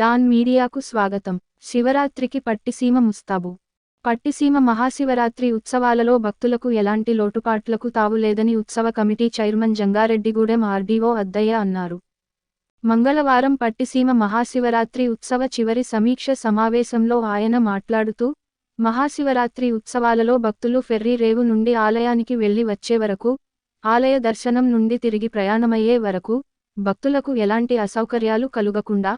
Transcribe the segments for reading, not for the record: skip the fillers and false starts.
Don మీడియాకు స్వాగతం. శివరాత్రికి పట్టిసీమ ముస్తాబు. పట్టిసీమ మహాశివరాత్రి ఉత్సవాలలో భక్తులకు ఎలాంటి లోటుపాట్లకు తావులేదని ఉత్సవ committee chairman Jangareddygudem RDO Addayya అన్నారు. మంగళవారం పట్టిసీమ మహాశివరాత్రి ఉత్సవ చివరి సమీక్ష సమావేశంలో ఆయన మాట్లాడుతూ, మహాశివరాత్రి ఉత్సవాలలో భక్తులు ఫెర్రీ రేవు నుండి ఆలయానికి వెళ్లి వచ్చే వరకు, ఆలయ దర్శనం నుండి తిరిగి ప్రయాణమయ్యే వరకు, భక్తులకు ఎలాంటి అసౌకర్యాలు కలుగకుండా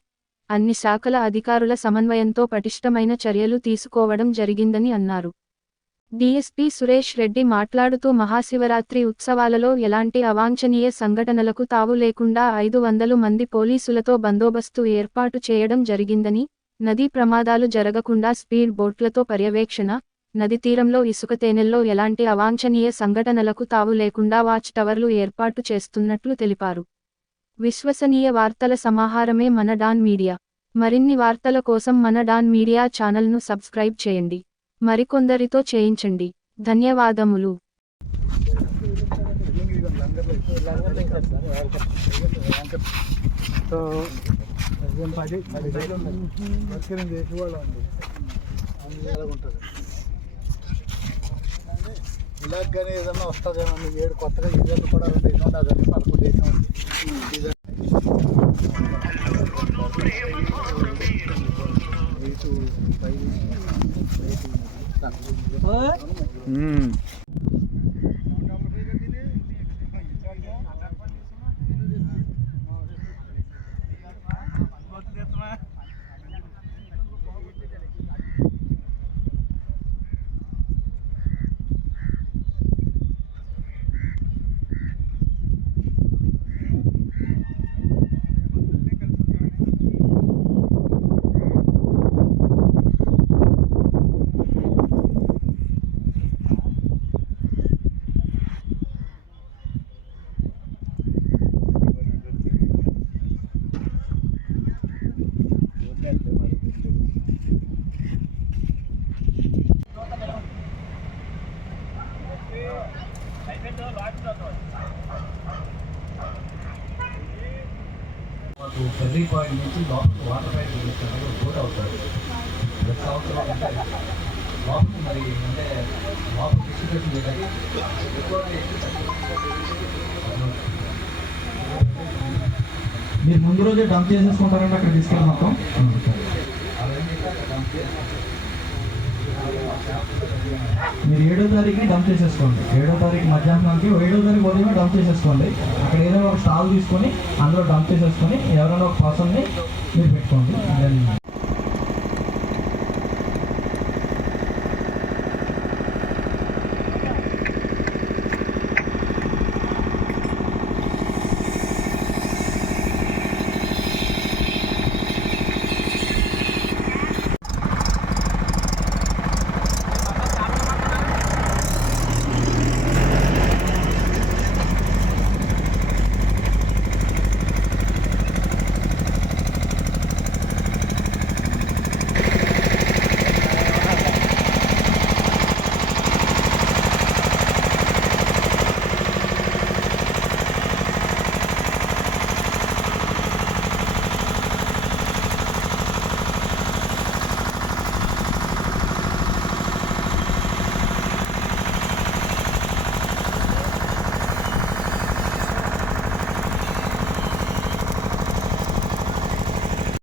అన్ని శాఖల అధికారుల సమన్వయంతో పటిష్టమైన చర్యలు తీసుకోవడం జరిగిందని అన్నారు. డీఎస్పీ సురేష్ రెడ్డి మాట్లాడుతూ మహాశివరాత్రి ఉత్సవాలలో ఎలాంటి అవాంఛనీయ సంఘటనలకు తావు లేకుండా 500 మంది పోలీసులతో బందోబస్తు ఏర్పాటు చేయడం జరిగిందని, నదీ ప్రమాదాలు జరగకుండా స్పీడ్ బోట్లతో పర్యవేక్షణ, నది తీరంలో ఇసుక తేనెల్లో ఎలాంటి అవాంఛనీయ సంఘటనలకు తావు లేకుండా వాచ్ టవర్లు ఏర్పాటు చేస్తున్నట్లు తెలిపారు. విశ్వసనీయ వార్తల సమాహారమే మన డాన్ మీడియా. మరిన్ని వార్తల కోసం మన డాన్ మీడియా ఛానల్ను సబ్స్క్రైబ్ చేయండి. మరికొందరితో చేయించండి. ధన్యవాదములు. ఇలాగ కానీ ఏదన్నా వస్తుందేమో ఏడు కొత్తగా ఇళ్ళు కూడా అదని 11 వేసాం. ఫెర్రీ పాయింట్ నుంచి లోపలికి వాటర్ పైప్ బోట్ అవుతారు. ప్రతి సంవత్సరం అంటే లోపలికి మరి అంటే లోపల డిస్ట్రిబ్యూషన్ చేయడానికి మీరు ముందు రోజే డంప్ చేసేసుకుంటారంటే అక్కడ తీసుకెళ్ళి మొత్తం అవన్నీ డంప్ చేసి మీరు 7వ తారీఖుని డంప్ చేసేసుకోండి. 7వ తారీఖు మధ్యాహ్నానికి 7వ తారీఖు ఉదయం డంప్ చేసేసుకోండి. అక్కడ ఏదైనా ఒక స్టాల్ తీసుకొని అందులో డంప్ చేసేసుకొని ఎవరైనా ఒక పర్సన్ని మీరు పెట్టుకోండి.